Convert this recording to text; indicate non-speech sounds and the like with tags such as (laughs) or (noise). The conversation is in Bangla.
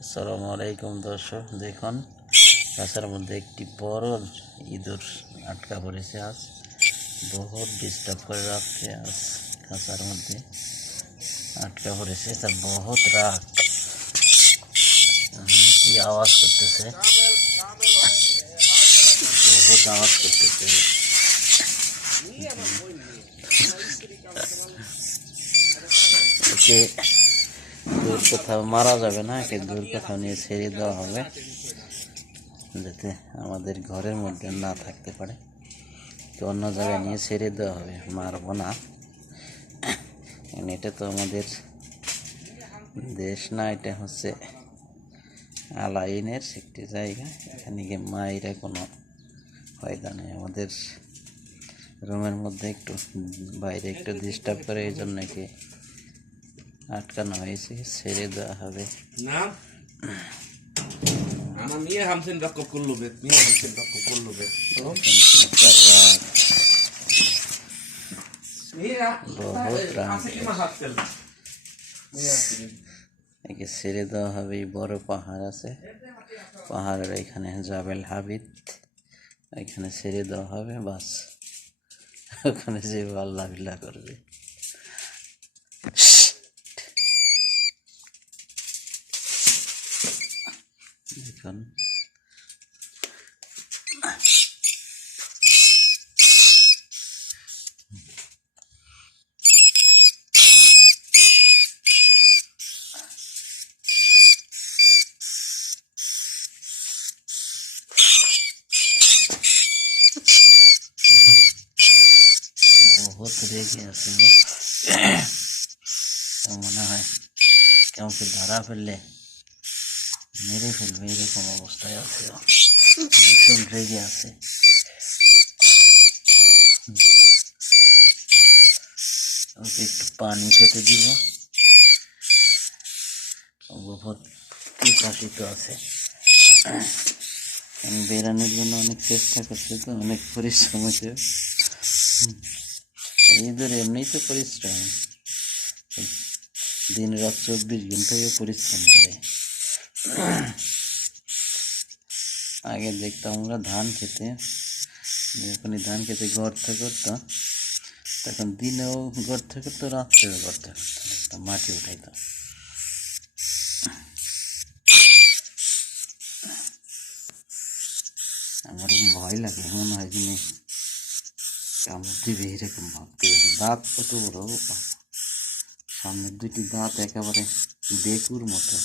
আসসালামু আলাইকুম দর্শক দেখুন গাছের মধ্যে একটি বড় ইঁদুর আটকা পড়েছে আজ। বহুত ডিস্টার্ব করে রাখছে আজ খাঁচার মধ্যে। আটকা পড়েছে তার বহুত রাগ। কি আওয়াজ করতেছে? বহুত আওয়াজ করতেছে। (laughs) একে দূর কোথাও মারা যাবে না, একে দূর কোথাও নিয়ে ছেড়ে দেওয়া হবে, যাতে আমাদের ঘরের মধ্যে না থাকতে পারে। তো অন্য জায়গায় নিয়ে ছেড়ে দেওয়া হবে, মারবো না। এটা তো আমাদের দেশ না, এটা হচ্ছে আলাইনের একটি জায়গা। এখানে গিয়ে মায়েরা কোনো ফায়দা নেই। আমাদের রুমের মধ্যে একটু বাইরে একটু ডিস্টার্ব করে, এই জন্য কি আটকানো হয়েছে ছেড়ে দেওয়া হবে। নাম আমার মেয়ে হামসেন রক্ত করল বে মেয়ে হামসেন রক্ত করল বে। একে ছেড়ে দেওয়া হবে বড় পাহাড় আছে। পাহাড়ের এখানে জাবেল হাবিদ এখানে ছেড়ে দেওয়া হবে বাস। ওখানে যে আল্লাহ করবে। দেখুন বহুত রেগে আছে গো। তো মনে হয় কাউকে ধরা ফেললে মেরে ফেলবে এরকম অবস্থায় আছে। ভীষণ রেগে আছে। ওকে একটু পানি খেতে দিব। বহুত আছে। আমি বেরানোর জন্য অনেক চেষ্টা করছে তো, অনেক পরিশ্রম হয়েছে এদের এমনিই তো পরিশ্রম। দিন রাত চব্বিশ ঘন্টায় পরিশ্রম করে। আগে দেখতাম আমরা ধান খেতে। যখনই ধান খেতে গর্ত করতো তখন দিনেও গর্ত করতো রাত্রেও গর্ত করতো মাটি উঠাইতো আমার ভয় লাগে, মনে হয় যিনি কামড় দিবে, এরকম ভাবতে দাঁত কত বড় সামনের দুটি দাঁত একেবারে বেকুর মতো।